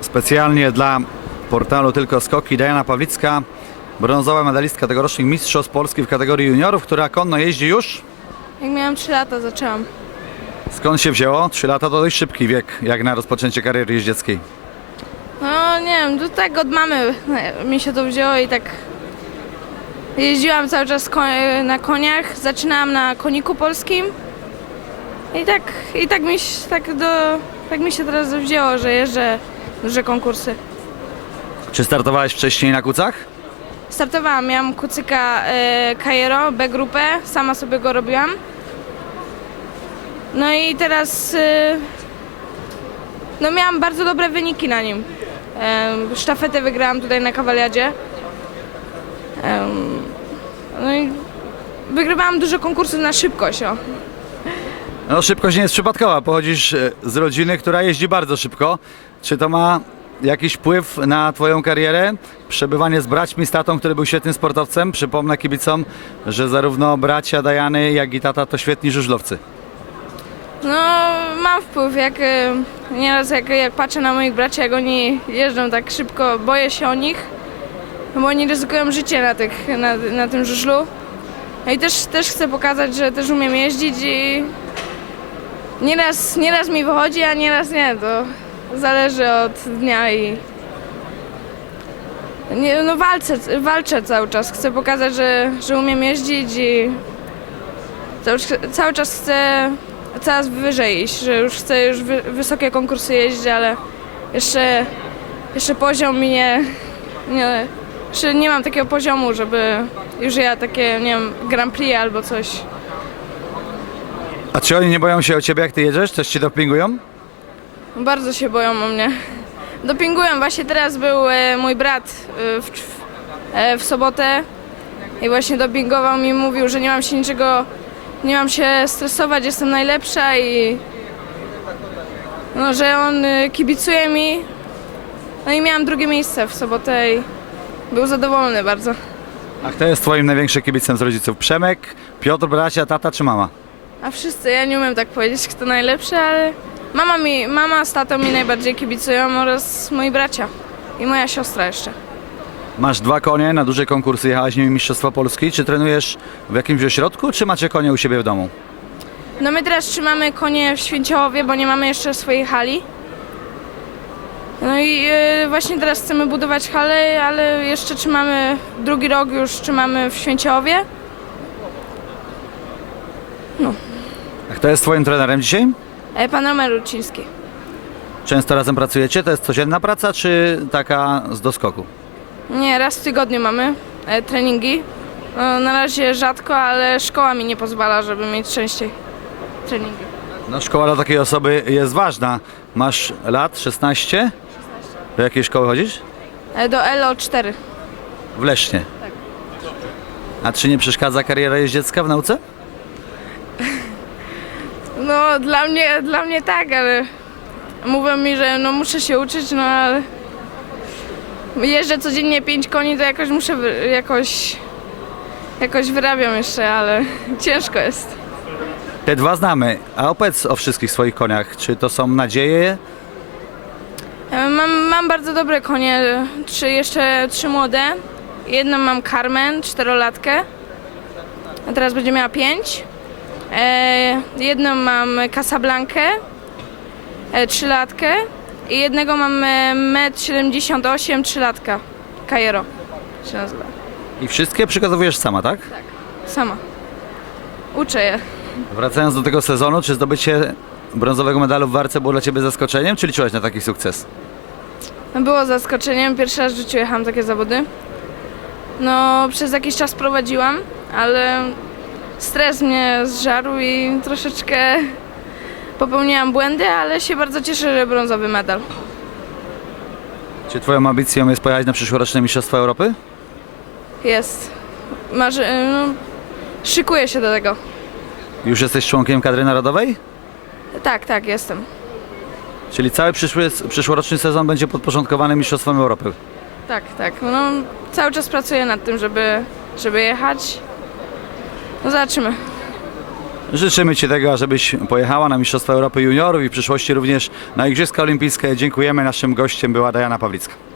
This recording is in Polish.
Specjalnie dla portalu Tylko Skoki Diana Pawlicka, brązowa medalistka tegorocznych Mistrzostw Polski w kategorii juniorów, która konno jeździ już. Jak miałam 3 lata zaczęłam. Skąd się wzięło? 3 lata to dość szybki wiek, jak na rozpoczęcie kariery jeździeckiej. No nie wiem, tak od mamy mi się to wzięło i tak jeździłam cały czas ko- na koniach. Zaczynałam na koniku polskim i tak, i tak, mi, się- tak, do, tak mi się teraz wzięło, że jeżdżę duże konkursy. Czy startowałeś wcześniej na kucach? Startowałam, miałam kucyka e, Kajero, B grupę, sama sobie go robiłam. No i teraz e, no miałam bardzo dobre wyniki na nim. E, sztafetę wygrałam tutaj na kawaliadzie. No i wygrywałam dużo konkursów na szybkość. O. No szybkość nie jest przypadkowa, pochodzisz e, z rodziny, która jeździ bardzo szybko. Czy to ma jakiś wpływ na twoją karierę? Przebywanie z braćmi, z tatą, który był świetnym sportowcem. Przypomnę kibicom, że zarówno bracia Dajany, jak i tata to świetni żużlowcy. No mam wpływ, jak e, nieraz jak, jak patrzę na moich braci, jak oni jeżdżą tak szybko, boję się o nich, bo oni ryzykują życie na, tych, na, na tym żużlu. No i też, też chcę pokazać, że też umiem jeździć i nieraz, nieraz mi wychodzi, a nieraz nie, to zależy od dnia i nie, no walczę, walczę cały czas, chcę pokazać, że, że umiem jeździć i cały, cały czas chcę coraz wyżej iść, że już chcę już wy, wysokie konkursy jeździć, ale jeszcze, jeszcze poziom mi nie, nie, jeszcze nie mam takiego poziomu, żeby już ja takie, nie wiem, Grand Prix albo coś. A czy oni nie boją się o ciebie, jak ty jedziesz? Coś ci dopingują? Bardzo się boją o mnie. Dopingują, właśnie teraz był e, mój brat e, w, czw- e, w sobotę i właśnie dopingował mi, mówił, że nie mam się niczego, nie mam się stresować, jestem najlepsza i no, że on e, kibicuje mi. No i miałam drugie miejsce w sobotę i był zadowolony bardzo. A kto jest twoim największym kibicem z rodziców? Przemek, Piotr, bracia, tata czy mama? A wszyscy, ja nie umiem tak powiedzieć, kto najlepszy, ale mama, mi, mama z tatą mi najbardziej kibicują oraz moi bracia i moja siostra jeszcze. Masz dwa konie, na duże konkursy jechałaś nimi Mistrzostwa Polski. Czy trenujesz w jakimś ośrodku, czy macie konie u siebie w domu? No my teraz trzymamy konie w Święciołowie, bo nie mamy jeszcze swojej hali. No i e, właśnie teraz chcemy budować halę, ale jeszcze trzymamy, drugi rok już trzymamy w Święciołowie. A kto jest twoim trenerem dzisiaj? E, Pan Roman Ruciński. Często razem pracujecie? To jest codzienna praca, czy taka z doskoku? Nie, raz w tygodniu mamy e, treningi. No, na razie rzadko, ale szkoła mi nie pozwala, żeby mieć częściej treningi. No szkoła dla takiej osoby jest ważna. Masz lat 16? Do jakiej szkoły chodzisz? E, do LO 4. W Lesznie. A czy nie przeszkadza kariera jeździecka w nauce? No dla mnie, dla mnie tak, ale mówią mi, że no muszę się uczyć, no ale jeżdżę codziennie pięć koni, to jakoś muszę, jakoś, jakoś wyrabiam jeszcze, ale ciężko jest. Te dwa znamy. A opowiedz o wszystkich swoich koniach. Czy to są nadzieje? E, Mam, mam bardzo dobre konie, trzy, jeszcze trzy młode. Jedną mam Carmen, czterolatkę, a teraz będzie miała pięć. E, jedną mam Casablankę, e, trzylatkę i jednego mam e, 1,78 m, trzylatka, Kajero się nazywa. I wszystkie przygotowujesz sama, tak? Sama. Uczę je. Wracając do tego sezonu, czy zdobycie brązowego medalu w warce było dla Ciebie zaskoczeniem, czy liczyłaś na taki sukces? Było zaskoczeniem, pierwszy raz w życiu jechałam takie zawody. No, przez jakiś czas prowadziłam, ale stres mnie zżarł i troszeczkę popełniłam błędy, ale się bardzo cieszę, że brązowy medal. Czy Twoją ambicją jest pojechać na przyszłoroczne Mistrzostwa Europy? Jest. Marzy... No, szykuję się do tego. Już jesteś członkiem kadry narodowej? Tak, tak, jestem. Czyli cały przyszły, przyszłoroczny sezon będzie podporządkowany Mistrzostwom Europy. Tak, tak. No, cały czas pracuję nad tym, żeby, żeby jechać. No zobaczymy. Życzymy Ci tego, żebyś pojechała na Mistrzostwa Europy Juniorów i w przyszłości również na Igrzyska Olimpijskie. Dziękujemy. Naszym gościem była Dajana Pawlicka.